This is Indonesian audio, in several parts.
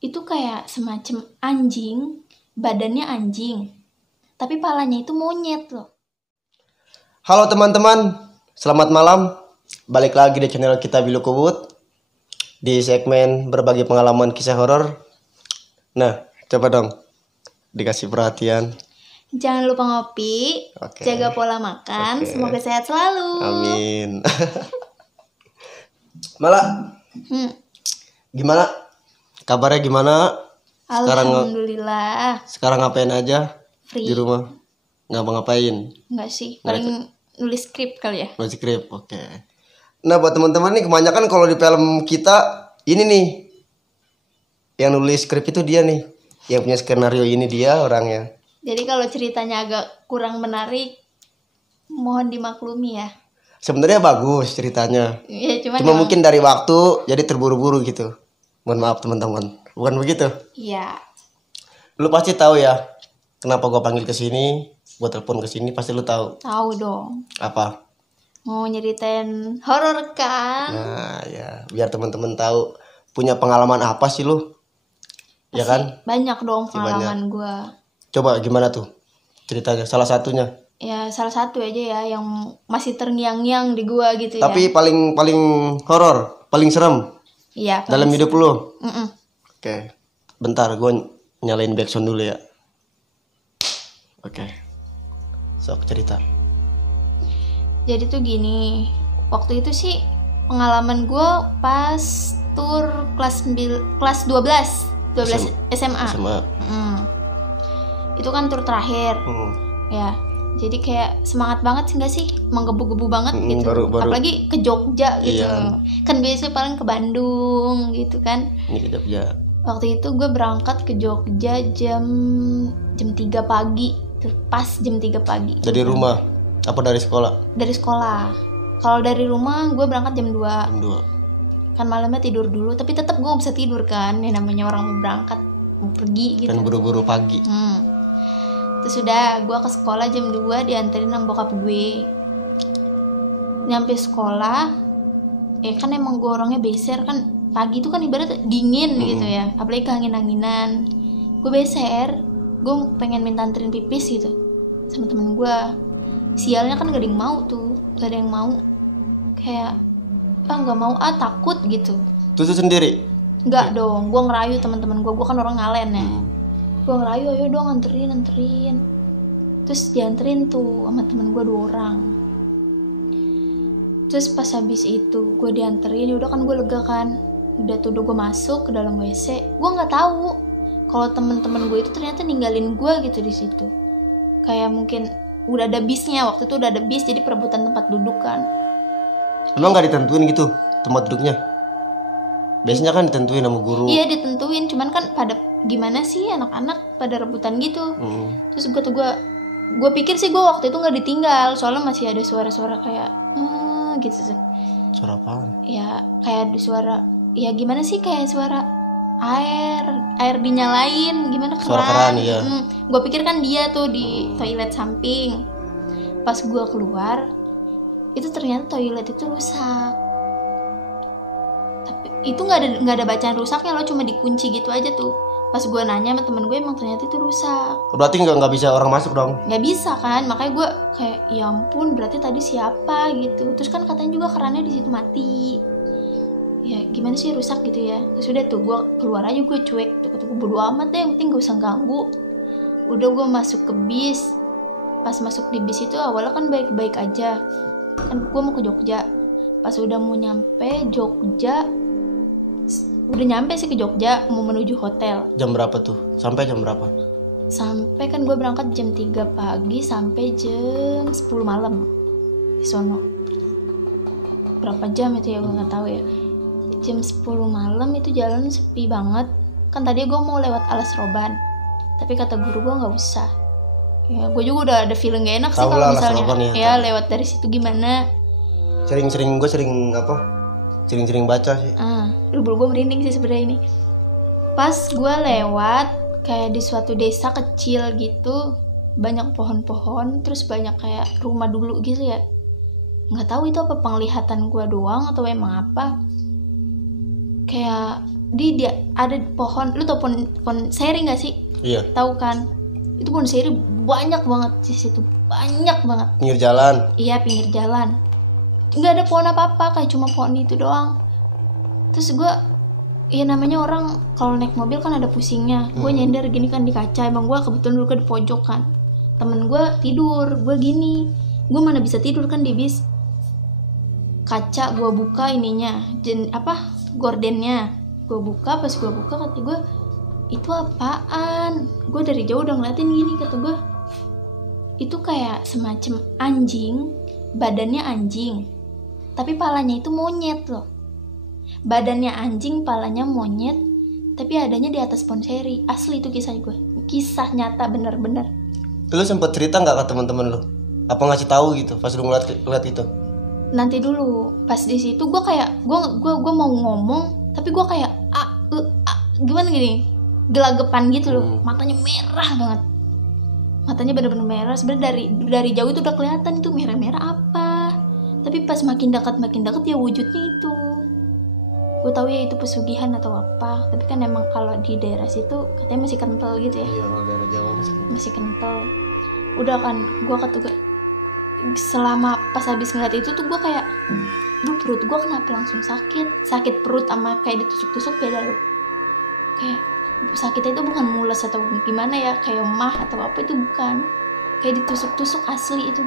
itu kayak semacam anjing, badannya anjing, tapi palanya itu monyet loh. Halo teman-teman, selamat malam. Balik lagi di channel kita Bilu Kubut di segmen berbagi pengalaman kisah horor. Nah, coba dong dikasih perhatian. Jangan lupa ngopi, jaga pola makan, semoga sehat selalu. Amin. Malah, gimana? Kabarnya gimana? Alhamdulillah. Sekarang ngapain aja? Free. Di rumah? Nggak mau ngapain? Enggak sih, paling nulis skrip kali ya. Nulis skrip, oke. Nah, buat teman-teman nih, kebanyakan kalau di film kita ini nih, yang nulis skrip itu dia nih, yang punya skenario ini dia orangnya. Jadi kalau ceritanya agak kurang menarik, mohon dimaklumi ya. Sebenarnya bagus ceritanya. Ya, cuma mungkin dari waktu jadi terburu-buru gitu. Mohon maaf teman-teman. Bukan begitu? Iya. Lu pasti tahu ya kenapa gua panggil ke sini, gua telepon ke sini, pasti lu tahu. Tahu dong. Apa? Mau nyeritain horor kan? Nah, ya, biar teman-teman tahu punya pengalaman apa sih lu? Ya kan? Banyak dong pengalaman gua. Coba gimana tuh ceritanya? Salah satunya. Ya salah satu aja ya yang masih terngiang-ngiang di gua gitu. Tapi ya. paling horor, paling serem. Iya. Dalam hidup lu. Oke. Bentar, gua nyalain backsound dulu ya. Oke. Sok cerita. Jadi tuh gini, waktu itu sih pengalaman gua pas tur kelas 12 SMA. Itu kan tur terakhir. Ya. Jadi kayak semangat banget sih nggak sih, menggebu-gebu banget gitu. Baru. Apalagi ke Jogja gitu. Iya. Kan biasanya paling ke Bandung gitu kan. Ini ke Jogja. Waktu itu gue berangkat ke Jogja jam 3 pagi. Pas jam 3 pagi. Dari rumah? Apa dari sekolah? Dari sekolah. Kalau dari rumah gue berangkat jam 2. Jam 2. Kan malamnya tidur dulu, tapi tetap gue gak bisa tidur kan. Ya namanya orang mau berangkat, mau pergi gitu. Kan buru-buru pagi. Terus udah gue ke sekolah jam 2 dianterin sama bokap gue. Nyampe sekolah, kan emang gue orangnya beser kan. Pagi itu kan ibarat dingin gitu ya, apalagi keangin-anginan. Gue beser, gue pengen minta anterin pipis gitu sama temen gue. Sialnya kan gak ada yang mau tuh, gak ada yang mau. Kayak gak mau takut gitu. Tuh sendiri? Enggak dong, gue ngerayu teman-teman gue kan orang ngalen ya. Gue ngerayu, ayo dong anterin. Terus dianterin tuh sama temen gue 2 orang. Terus pas habis itu gue dianterin, udah kan gue lega kan. Udah gue masuk ke dalam WC. Gue nggak tahu kalau temen-temen gue itu ternyata ninggalin gue gitu di situ. Kayak mungkin udah ada bisnya, waktu itu udah ada bis, jadi perebutan tempat duduk kan. Emang nggak ditentuin gitu tempat duduknya? Biasanya kan ditentuin sama guru. Iya ditentuin, cuman kan pada gimana sih anak-anak pada rebutan gitu. Terus gue pikir sih gue waktu itu nggak ditinggal, soalnya masih ada suara-suara kayak gitu. Suara apa? Ya kayak ada suara, ya gimana sih, kayak suara air dinyalain, gimana keran. Suara keran ya. Gue pikir kan dia tuh di toilet samping. Pas gue keluar, itu ternyata toilet itu rusak. Tapi itu nggak ada bacaan rusaknya loh, cuma dikunci gitu aja tuh. Pas gue nanya sama temen gue, emang ternyata itu rusak. Berarti nggak bisa orang masuk dong? Nggak bisa kan, makanya gue kayak ya ampun, berarti tadi siapa gitu. Terus kan katanya juga kerannya di situ mati. Ya gimana sih rusak gitu ya. Terus udah tuh gue keluar aja, gue cuek. Tuh gue bodo amat deh, yang penting gak usah ganggu. Udah gue masuk ke bis. Pas masuk di bis itu awalnya kan baik-baik aja. Kan gue mau ke Jogja. Pas udah mau nyampe Jogja, udah nyampe sih ke Jogja, mau menuju hotel. Jam berapa tuh? Sampai jam berapa? Sampai kan gue berangkat jam 3 pagi sampai jam 10 malam di sono. Berapa jam itu ya gue gak tahu ya. Jam 10 malam itu jalan sepi banget. Kan tadi gue mau lewat Alas Roban, tapi kata guru gue gak usah. Ya gue juga udah ada feeling gak enak sih kalau misalnya ya lewat dari situ gimana. Sering baca sih. Bulu gue merinding sih sebenarnya ini. Pas gue lewat kayak di suatu desa kecil gitu, banyak pohon-pohon, terus banyak kayak rumah dulu gitu ya. Nggak tahu itu apa penglihatan gue doang atau emang apa. Kayak dia ada pohon, lu tau pohon seri nggak sih? Iya. Tahu kan? Itu pohon seri banyak banget di situ, banyak banget. Pinggir jalan. Iya, pinggir jalan. Nggak ada pohon apa-apa, kayak cuma pohon itu doang. Terus gue, ya namanya orang kalau naik mobil kan ada pusingnya. Gue nyender gini kan di kaca. Emang gue kebetulan dulu di pojok kan. Temen gue tidur, gue gini. Gue mana bisa tidur kan di bis. Kaca gue buka ininya, gordennya. Gue buka, pas gue buka kata gue, itu apaan? Gue dari jauh udah ngeliatin gini, kata gue, itu kayak semacam anjing, badannya anjing, tapi palanya itu monyet loh. Badannya anjing, palanya monyet, tapi adanya di atas pohon seri. Asli itu kisah gue, kisah nyata bener-bener. Lu sempet cerita nggak ke teman-teman lu? Apa ngasih tahu gitu pas lu ngeliat itu? Nanti dulu, pas di situ gue kayak gue mau ngomong, tapi gue kayak gimana gini, gelagapan gitu loh. Matanya merah banget, matanya bener-bener merah. Sebenarnya dari jauh itu udah kelihatan itu merah-merah apa, tapi pas makin dekat ya wujudnya itu. Gue tahu ya itu pesugihan atau apa, tapi kan emang kalau di daerah situ katanya masih kental gitu ya. Iya, kalau daerah Jawa masih kental. Udah kan, gue kata selama pas habis ngeliat itu tuh gue kayak, perut gue kenapa langsung sakit perut, sama kayak ditusuk-tusuk beda loh. Kayak sakitnya itu bukan mules atau gimana ya, kayak mah atau apa, itu bukan, kayak ditusuk-tusuk asli itu.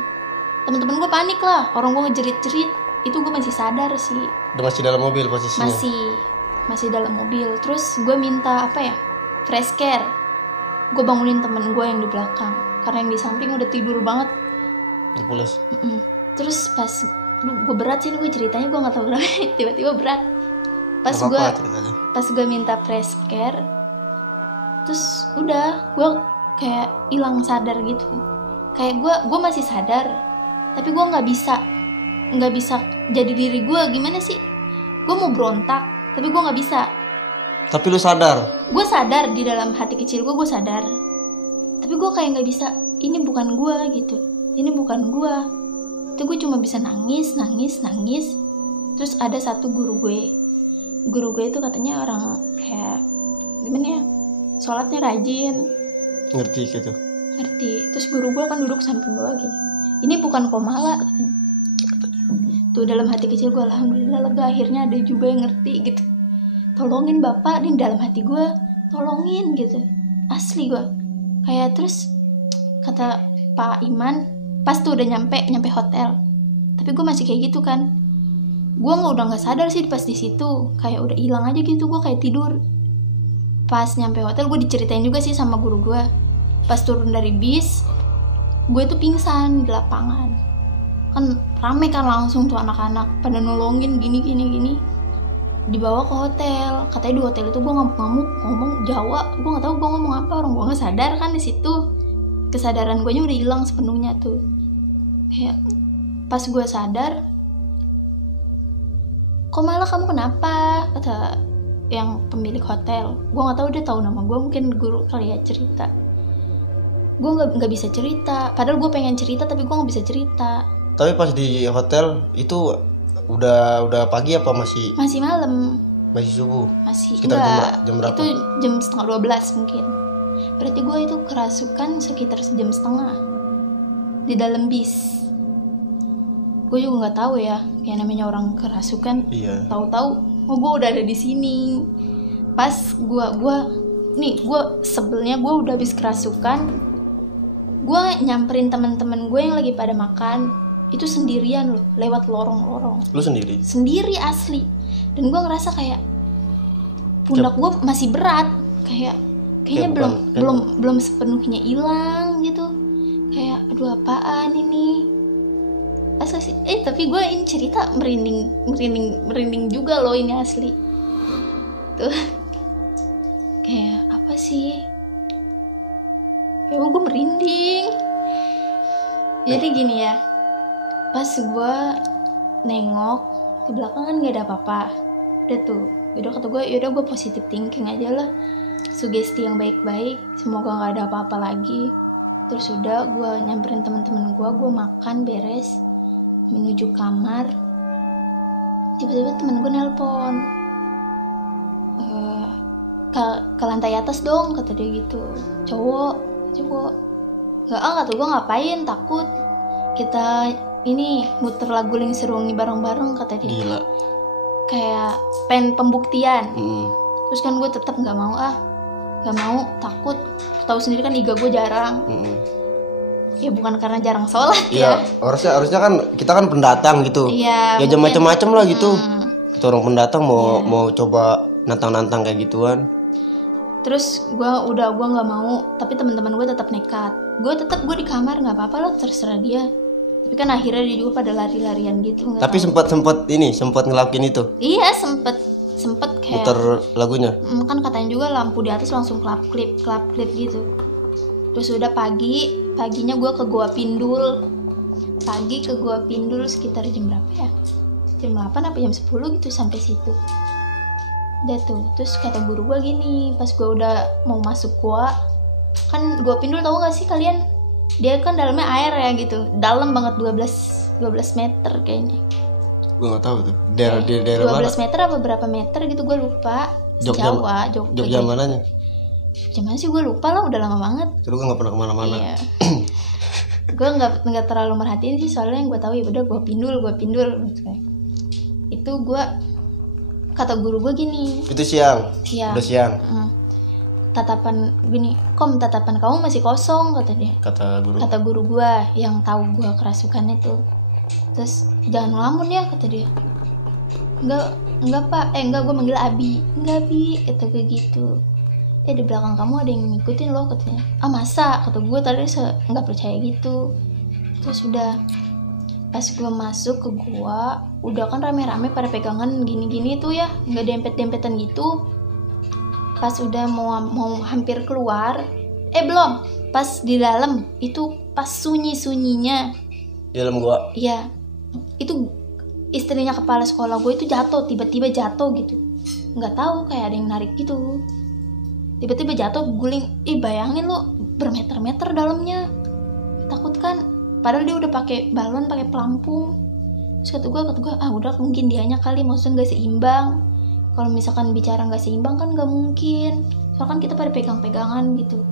Temen-temen gue panik lah, orang gue ngejerit-jerit. Itu gue masih sadar sih. Udah masih dalam mobil posisinya? Masih dalam mobil. Terus gue minta fresh care. Gue bangunin temen gue yang di belakang, karena yang di samping udah tidur banget. Terpulas. Terus pas gue berat sih gue ceritanya, gue nggak tahu kenapa tiba-tiba berat. Pas gue minta fresh care, terus udah gue kayak hilang sadar gitu. Kayak gue masih sadar, tapi gue nggak bisa jadi diri gue. Gimana sih, gue mau berontak tapi gue nggak bisa. Tapi lu sadar? Gue sadar di dalam hati kecil gue sadar, tapi gue kayak nggak bisa. Ini bukan gue gitu, ini bukan gue. Itu gue cuma bisa nangis. Terus ada satu guru gue itu katanya orang kayak gimana ya, sholatnya rajin, ngerti gitu. Terus guru gue kan duduk samping gue gini, ini bukan pemala katanya. Tuh dalam hati kecil gue, alhamdulillah lega, akhirnya ada juga yang ngerti gitu. Tolongin bapak, di dalam hati gue, tolongin gitu. Asli gue kayak. Terus kata Pak Iman, pas tuh udah nyampe hotel, tapi gue masih kayak gitu kan. Gue udah nggak sadar sih pas di situ, kayak udah hilang aja gitu. Gue kayak tidur. Pas nyampe hotel gue diceritain juga sih sama guru gue. Pas turun dari bis, gue tuh pingsan di lapangan. Kan rame kan, langsung tuh anak-anak pada nolongin gini. Dibawa ke hotel. Katanya di hotel itu gue ngamuk-ngamuk ngomong Jawa. Gue nggak tahu gue ngomong apa, orang gue nggak sadar kan di situ. Kesadaran gue udah hilang sepenuhnya tuh. Kayak pas gue sadar, kok malah kamu kenapa, kata yang pemilik hotel. Gue nggak tahu dia tahu nama gue, mungkin guru kali ya cerita. Gue nggak bisa cerita, padahal gue pengen cerita tapi gue nggak bisa cerita. Tapi pas di hotel itu udah pagi apa masih malam? Masih subuh? Masih. Sekitar jam berapa? Itu jam 11:30 mungkin. Berarti gue itu kerasukan sekitar 1,5 jam di dalam bis. Gue juga nggak tahu ya, kayak namanya orang kerasukan. Iya. Tahu-tahu, gue udah ada di sini. Pas gue sebelnya gue udah habis kerasukan, gue nyamperin teman-teman gue yang lagi pada makan. Itu sendirian loh, lewat lorong-lorong. Lu sendiri? Sendiri asli. Dan gue ngerasa kayak pundak gue masih berat, kayaknya belum sepenuhnya hilang gitu. Kayak aduh apaan ini? Asli sih. Tapi gue ini cerita merinding juga loh, ini asli. Tuh. Kayak apa sih? Kayak gue merinding. Jadi gini ya. Pas gue nengok ke belakang kan gak ada apa-apa. Udah kata gue, yaudah gue positive thinking aja lah, sugesti yang baik-baik, semoga gak ada apa-apa lagi. Terus udah gue nyamperin teman-teman gue makan beres, menuju kamar. Tiba-tiba temen gue nelpon, ke lantai atas dong, kata dia gitu. Cowok nggak, kata gue ngapain, takut, kita ini muter lagu Ling Serungi bareng-bareng, kata dia. Gila. Kayak pengen pembuktian. Terus kan gue tetap nggak mau, takut, tahu sendiri kan iga gue jarang. Ya bukan karena jarang sholat ya. Harusnya kan kita kan pendatang gitu. Iya. Ya jam macam-macam lah gitu. Kita orang pendatang mau coba nantang-nantang kayak gituan. Terus gue nggak mau, tapi teman-teman gue tetap nekat. Gue di kamar, nggak apa-apa lah, terserah dia. Tapi kan akhirnya dia juga pada lari-larian gitu. Tapi sempat ngelakuin itu. Iya, sempet kayak muter lagunya. Kan katanya juga lampu di atas langsung klap klip gitu. Terus udah paginya gue ke Goa Pindul. Sekitar jam berapa ya? Jam 8 apa jam 10 gitu, sampai situ. Udah tuh, terus kata guru gue gini, pas gue udah mau masuk Goa, kan Goa Pindul tahu gak sih kalian? Dia kan dalamnya air ya gitu, dalam banget, 12 meter kayaknya. Gue nggak tahu tuh. Daerah 12 mana? Meter apa berapa meter gitu, gue lupa. Jogja mananya? Cuman sih gue lupa lah, udah lama banget. Terus gue nggak pernah kemana-mana. Iya. Gue nggak terlalu merhatiin sih, soalnya yang gue tahu ya udah gue pindul gitu. Itu gue, kata guru gue gini. Itu siang. Udah siang. Tatapan kamu masih kosong, kata dia. Kata guru gue yang tahu gue kerasukan itu. Terus jangan ngelamun ya, kata dia. Enggak pak, gue manggil Abi. Enggak Bi, kata gue gitu. Di belakang kamu ada yang ngikutin loh, katanya. Masa? Kata gue tadi nggak percaya gitu. Terus udah pas gue masuk ke gua, udah kan rame-rame pada pegangan gini-gini tuh ya, nggak dempet-dempetan gitu. Pas udah mau hampir keluar, belum, pas di dalam itu pas sunyi-sunyinya di dalam gua. Iya, itu istrinya kepala sekolah gue itu jatuh, tiba-tiba jatuh gitu, nggak tahu, kayak ada yang narik gitu, tiba-tiba jatuh guling. Bayangin lo, bermeter-meter dalamnya, takut kan. Padahal dia udah pakai balon, pakai pelampung. Terus kata gue udah mungkin dianya kali, maksudnya nggak seimbang. Kalau misalkan bicara nggak seimbang kan nggak mungkin, soalnya kan kita pada pegang-pegangan gitu.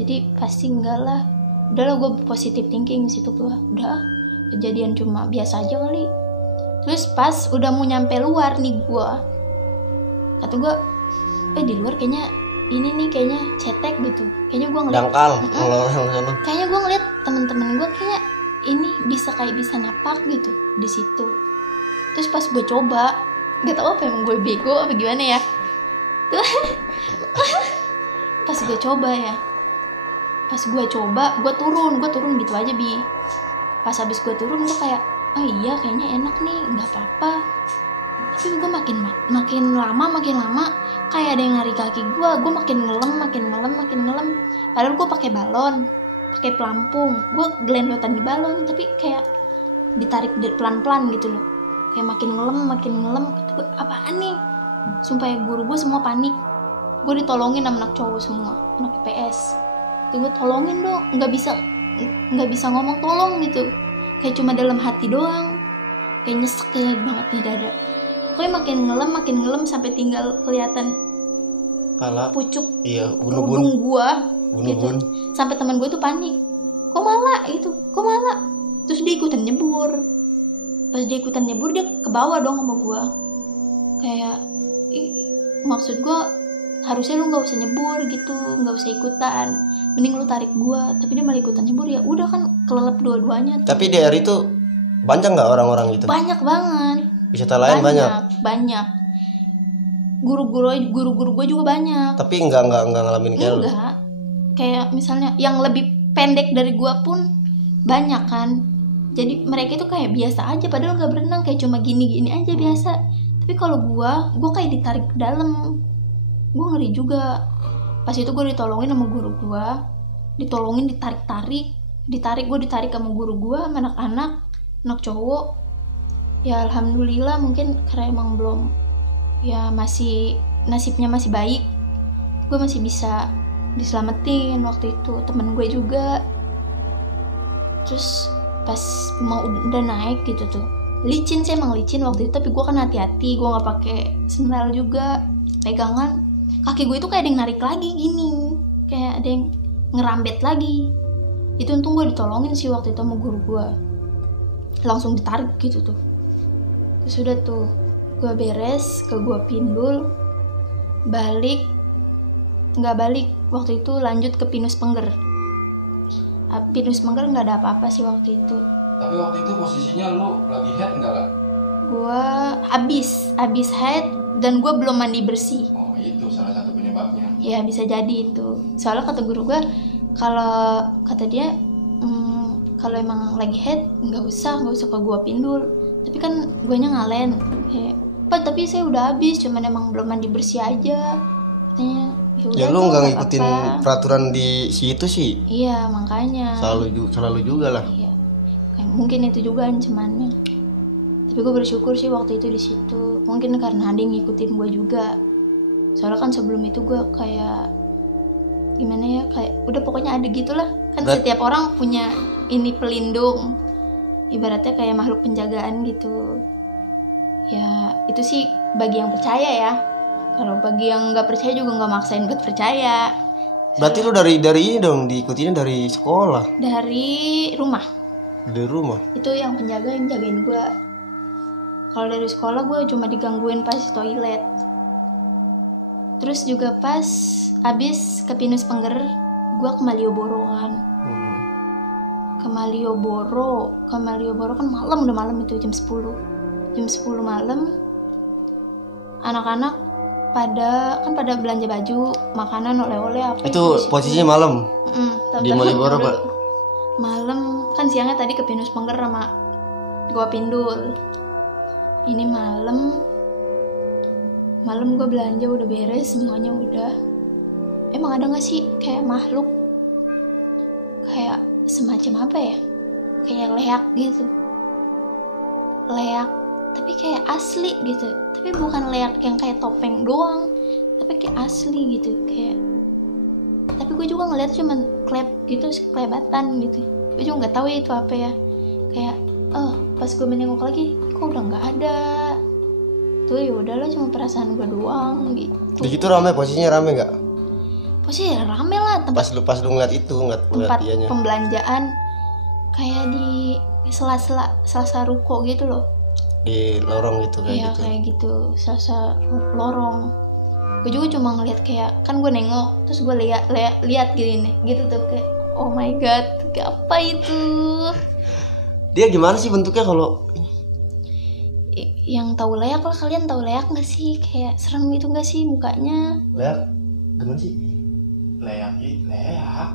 Jadi pasti enggak lah. Udahlah, gue positive thinking situ, gue udah kejadian cuma biasa aja kali. Terus pas udah mau nyampe luar nih, gue kata gue di luar kayaknya ini nih, kayaknya cetek gitu, kayaknya gue ngeliat dangkal. Kalau orang kayaknya gue ngeliat temen-temen gue kayak ini bisa napak gitu di situ. Terus pas gue coba, nggak tahu apa emang gue bego apa gimana ya. Pas gue coba, gue turun gitu aja Bi. Pas habis gue turun, gue kayak iya kayaknya enak nih, nggak apa-apa. Tapi gue makin lama kayak ada yang narik kaki gue makin ngelem. Padahal gue pakai balon, pakai pelampung, gue gelendotan di balon, tapi kayak ditarik pelan-pelan gitu loh, kayak makin ngelem. Kata gue, apaan nih? Sumpah ya, guru gue semua panik. Gue ditolongin sama anak cowok semua, anak IPS. Tuh gue tolongin dong, nggak bisa ngomong tolong gitu, kayak cuma dalam hati doang, kayak nyesek banget di dada. Pokoknya makin ngelem sampai tinggal kelihatan pala, pucuk kerudung gua gitu. Sampai teman gue tuh panik, kok malah terus dia ikutan nyebur. Pas dia ikutan nyebur, dia ke bawah dong sama gua. Kayak maksud gua, harusnya lu nggak usah nyebur gitu, nggak usah ikutan, mending lu tarik gua. Tapi dia malah ikutan nyebur, ya udah kan kelelep dua-duanya. Tapi di hari itu banyak nggak orang-orang gitu? Banyak banget. Wisata lain banyak. Guru-guru gue juga banyak. Tapi enggak ngalamin kayak lu. Enggak. Kayak misalnya yang lebih pendek dari gue pun banyak kan. Jadi mereka itu kayak biasa aja, padahal nggak berenang, kayak cuma gini-gini aja biasa. Tapi kalau gue kayak ditarik ke dalam. Gue ngeri juga. Pas itu gue ditolongin sama guru gue, ditarik sama guru gue, sama anak cowok. Ya alhamdulillah, mungkin karena emang belum, ya masih nasibnya masih baik, gue masih bisa diselamatin waktu itu, temen gue juga. Terus pas mau udah naik gitu tuh, licin sih, emang licin waktu itu, tapi gue kan hati-hati, gue nggak pakai sendal juga, pegangan kaki gue itu kayak ada yang narik lagi gini, kayak ada yang ngerambet lagi. Itu untung gue ditolongin sih waktu itu sama guru gue, langsung ditarik gitu tuh. Terus udah tuh gue beres, ke gue pindul, balik, nggak balik waktu itu, lanjut ke Pinus Pengger. Pinus Pengger nggak ada apa-apa sih waktu itu. Tapi waktu itu posisinya lu lagi head enggak lah? Gue abis head dan gue belum mandi bersih. Oh itu salah satu penyebabnya. Ya bisa jadi itu. Soalnya kata guru gue, kalau kata dia kalau emang lagi head nggak usah ke gue pindul. Tapi kan guanya ngalen kayak, Pak tapi saya udah habis, cuman emang belum mandi bersih aja katanya. Ya lu nggak ngikutin peraturan di situ sih. Iya makanya. Selalu juga lah. Iya. Kayak mungkin itu juga ancamannya. Tapi gue bersyukur sih waktu itu di situ. Mungkin karena ada yang ngikutin gue juga. Soalnya kan sebelum itu gue kayak gimana ya, kayak udah pokoknya ada gitulah. Kan setiap orang punya ini pelindung. Ibaratnya kayak makhluk penjagaan gitu. Ya itu sih bagi yang percaya ya. Kalau bagi yang nggak percaya juga nggak maksain buat percaya. Berarti lu dari ini dong, diikutinya dari sekolah? Dari rumah. Dari rumah? Itu yang penjaga yang jagain gue. Kalau dari sekolah gue cuma digangguin pas toilet. Terus juga pas abis ke Pinus Pengger, gue ke Malioboro kan. Ke Malioboro kan malam, udah malam itu jam 10 malam. Anak-anak pada belanja baju, makanan, oleh-oleh apa itu posisinya malam. Di Malioboro Pak. Malam kan, siangnya tadi ke Pinus Pengger sama gue pindul. Ini malam gue belanja udah beres semuanya udah. Emang ada nggak sih kayak makhluk kayak semacam apa ya, kayak leak gitu, leak tapi kayak asli gitu, tapi bukan leak yang kayak topeng doang, tapi kayak asli gitu, kayak tapi gue juga ngeliat cuman kelebatan gitu. Gue juga nggak tahu ya itu apa ya, kayak pas gue menengok lagi kok udah nggak ada tuh. Ya udahlah, cuma perasaan gue doang gitu. Di situ posisinya rame nggak? Posisinya rame lah, tempat pas lu ngeliat itu, tempat dianya. Pembelanjaan kayak di sela-sela ruko gitu loh, di lorong gitu kayak iya, gitu. kayak gitu, sela lorong. Gue juga cuma ngeliat kayak, kan gue nengok terus gue lihat gini gitu tuh, kayak oh my god, kayak apa itu. Dia gimana sih bentuknya kalau yang tahu leak lah, kalian tahu leak nggak sih? Kayak serem gitu nggak sih mukanya? leak gimana sih? Leak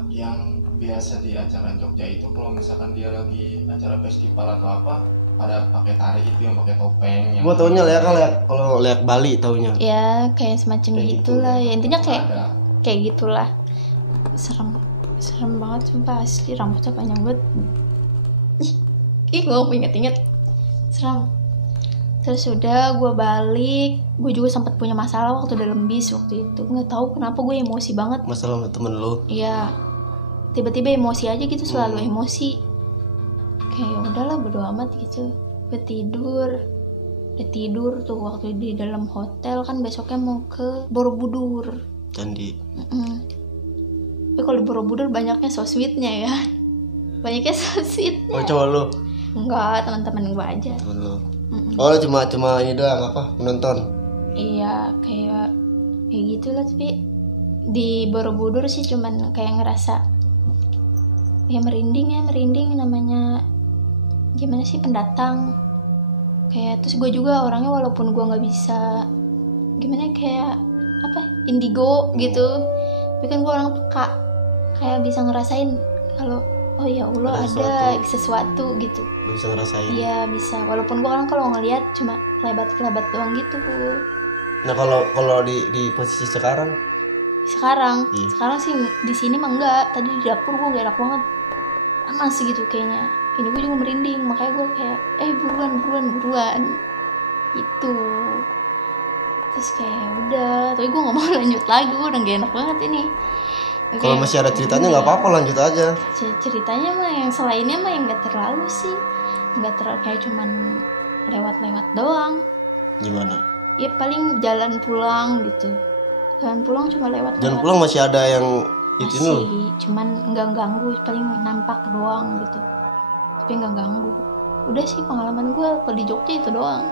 yang biasa di acara Jogja itu, kalau misalkan dia lagi acara festival atau apa, pada pakai tari itu yang pakai topeng. Gua taunya leak kalau leak Bali taunya. Ya kayak semacam kayak gitulah gitu. Ya, intinya kayak gitulah. Serem banget sumpah, asli. Rambutnya panjang banget. Ih gue inget-inget serem. Terus udah gue balik, gue juga sempat punya masalah waktu dalam bis waktu itu. Nggak tahu kenapa gue emosi banget. Masalah sama temen lu? Iya, tiba-tiba emosi aja gitu, selalu emosi. Kayak udahlah bodo amat gitu. Gue tidur tuh waktu di dalam hotel kan, besoknya mau ke Borobudur. Candi. Tapi kalau di Borobudur banyaknya soswitnya ya. Banyaknya soswitnya. Oh coba lu? Enggak, teman-teman gue aja. Temen lu. Oh cuma ini doang apa, penonton? Iya, kayak gitulah. Tapi di Borobudur sih cuman kayak ngerasa ya merinding namanya. Gimana sih, pendatang. Kayak terus gue juga orangnya walaupun gue nggak bisa gimana, kayak apa, indigo gitu, tapi kan gue orang peka, kayak bisa ngerasain kalau oh ya Allah ada sesuatu gitu. Lu bisa ngerasain? Iya bisa, walaupun gue orang kalau ngelihat cuma kelebat doang gitu. Nah kalau di posisi sekarang sih di sini mah enggak. Tadi di dapur gue gak enak banget, panas gitu kayaknya. Ini gue juga merinding, makanya gue kayak buruan itu. Terus kayak udah, tapi gue gak mau lanjut lagi, gue udah gak enak banget ini. Kalau masih ada ceritanya nggak apa-apa, lanjut aja. Ceritanya mah yang selainnya mah yang nggak terlalu sih, nggak terlalu, kayak cuman lewat doang. Gimana? Ya paling jalan pulang gitu, Jalan pulang cuma lewat. Jalan pulang masih ada yang itu masih, loh. cuman nggak ganggu, paling nampak doang gitu. Tapi nggak ganggu. Udah sih pengalaman gue kalau di Jogja itu doang.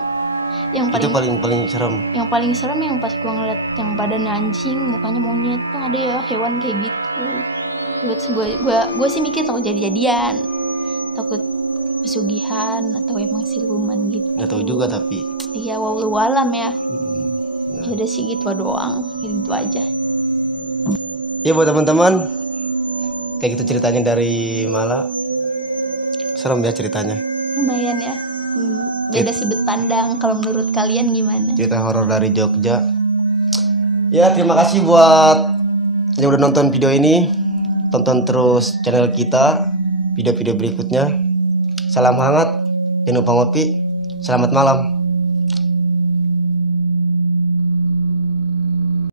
Yang Itu paling serem. Yang paling serem yang pas gue ngeliat yang badannya anjing, mukanya monyet tuh ada ya hewan kayak gitu. Gue sih mikir takut jadi-jadian, takut pesugihan atau emang siluman gitu. Nggak tahu juga tapi. Iya, wallahu alam ya. Ya udah sih gitu doang, gitu aja. Ya buat teman-teman, kayak gitu ceritanya dari Mala. Serem ya ceritanya. Lumayan ya. Beda sudut pandang. Kalau menurut kalian gimana? Cerita horor dari Jogja. Ya terima kasih buat yang udah nonton video ini. Tonton terus channel kita, video-video berikutnya. Salam hangat, jangan lupa ngopi. Selamat malam.